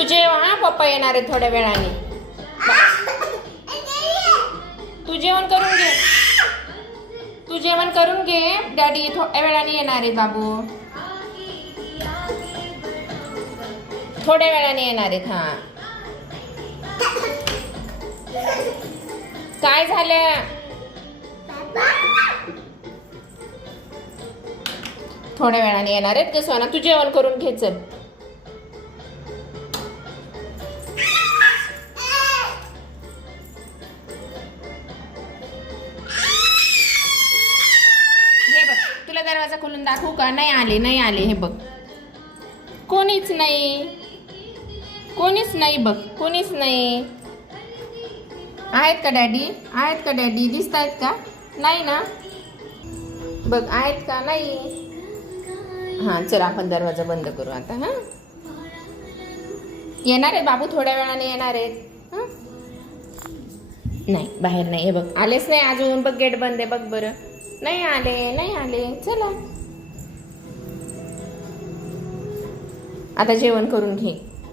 तू जेव हा, पप्पा येणार आहे थोड्या वेळाने. तू जेवण करून घे. तू जेवण करून घे, डॅडी थोड्या वेळाने येणार आहे बाबू. थोड्या वेळाने येणार आहेत. हा, काय झालं? थोड्या वेळाने येणार आहेत ग सोना. तू जेवण करून घे चल. हे बघ, तुला दरवाजा खोलून दाखवू का? नाही आले, नाही आले. हे बघ, कोणीच नाही, कोणीच नाही. बघ, कोणीच नाही. आहेत का डॅडी? आहेत का डॅडी? दिसत आहेत का? नाही ना. बघ, आहेत का? नाही. हां, चल आपण दरवाजा बंद करू आता. हां, येणार आहे बाबू, थोड्या वेळाने येणार आहेत. हां, नाही, बाहेर नाही. हे बघ, आलेच नाही अजून. बघ, गेट बंद आहे. बघ बरं, नाही आले, नाही आले. चला आता जेवण करून घे.